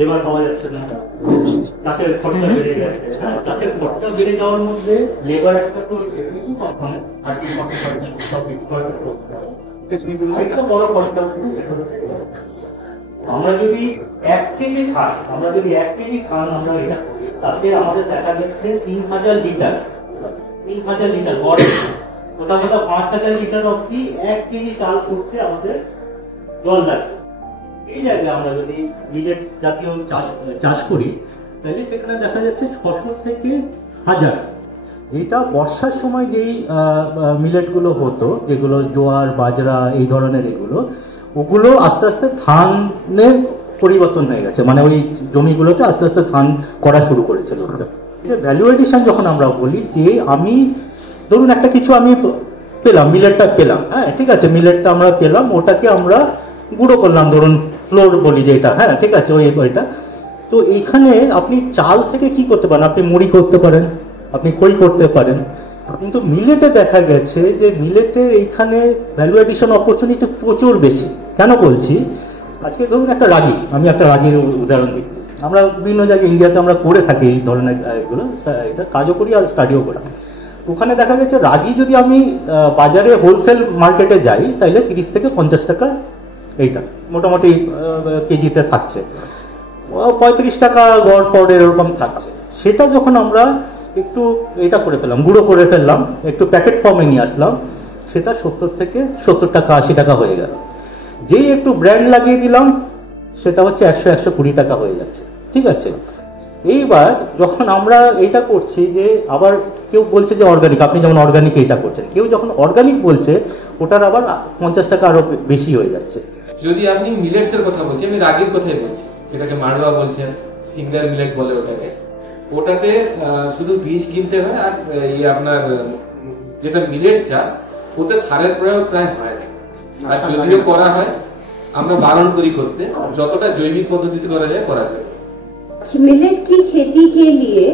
Labour পাওয়া যাচ্ছে না, চাষের খরচা বেড়ে যাচ্ছে। হ্যাঁ, চাষের খরচা বেড়ে যাওয়ার মধ্যে লেবার একটা তো বড় খরচা। আমরা যদি 1 কেজি খাই, আমরা এটা করি, তাতে আমাদের দেখা যাচ্ছে 3000 লিটার গড়ে কোথাও 5000 লিটার অব্দি 1 কেজি চাল করতে আমাদের জল লাগে। এই জায়গায় আমরা যদি মিলেট জাতীয় চাষ করি, তাহলে সেখানে দেখা যাচ্ছে 600 থেকে 1000। এটা বর্ষার সময় যেই মিলেটগুলো হতো, যেগুলো জোয়ার বাজরা এই ধরনের, ওগুলো আস্তে আস্তে ধানের পরিবর্তন হয়ে গেছে, মানে ওই জমিগুলোতে আস্তে আস্তে ধান করা শুরু করেছিল। ভ্যালু এডিশন যখন আমরা বলি যে আমি ধরুন একটা কিছু আমি পেলাম, মিলেটটা পেলাম, হ্যাঁ ঠিক আছে, মিলেটটা আমরা পেলাম, ওটাকে আমরা গুঁড়ো করলাম, ধরুন ফ্লোর বলি যেটা, হ্যাঁ ঠিক আছে, ওইটা। তো এইখানে আপনি চাল থেকে কি করতে পারেন, আপনি মুড়ি করতে পারেন, আপনি খই করতে পারেন। কিন্তু মিলেটে দেখা গেছে যে মিলেটে এইখানে ভ্যালু এডিশন অপরচুনিটি প্রচুর বেশি। কেন বলছি, আজকে ধরুন আমি একটা রাগির উদাহরণ দিচ্ছি। আমরা বিভিন্ন জায়গায় ইন্ডিয়াতে আমরা করে থাকি এই ধরনের এগুলো, এটা কাজও করি আর স্টাডিও করি। ওখানে দেখা গেছে রাগি যদি আমি বাজারে হোলসেল মার্কেটে যাই, তাহলে 30 থেকে 50 টাকা এইটা মোটামুটি কেজিতে থাকছে, 35 টাকা গড় পড়ে এরকম থাকছে। সেটা যখন আমরা একটু এটা করে ফেললাম, গুঁড়ো করে ফেললাম, একটু প্যাকেট ফর্মে নিয়ে আসলাম, সেটা 70 থেকে 70 টাকা 80 টাকা হয়ে গেল। যেই একটু ব্র্যান্ড লাগিয়ে দিলাম, সেটা হচ্ছে 100-120 টাকা হয়ে যাচ্ছে, ঠিক আছে। এইবার যখন আমরা এটা করছি, যে আবার কেউ বলছে যে অর্গানিক, আপনি যেমন অর্গানিক এটা করছেন, কেউ যখন অর্গানিক বলছে, ওটার আবার 50 টাকা আরো বেশি হয়ে যাচ্ছে। যদি আপনি মিলেটস এর কথা বলছেন, আমি রাগির কথাই বলছি, যেটাকে মাড়োয়া বলছেন, ফিঙ্গার মিলেট বলে ওটাতে শুধু বীজ কিনতে হয়। আর আপনার যেটা মিলেট চাষ, ওতে সারের প্রয়োগ প্রায় হয় না, আর যদিও করা হয় আমরা বারণ করি করতে, যতটা জৈবিক পদ্ধতিতে করা যায় করা যায়। मिलेट की खेती के लिए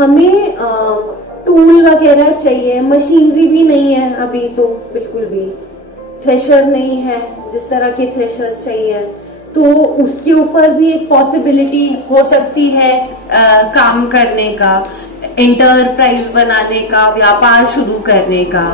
हमें टूल वगैरह चाहिए, मशीनरी भी नहीं है अभी तो, बिल्कुल भी थ्रेशर नहीं है जिस तरह के थ्रेशर्स चाहिए, तो उसके ऊपर भी एक पॉसिबिलिटी हो सकती है काम करने का, एंटरप्राइज बनाने का, व्यापार शुरू करने का।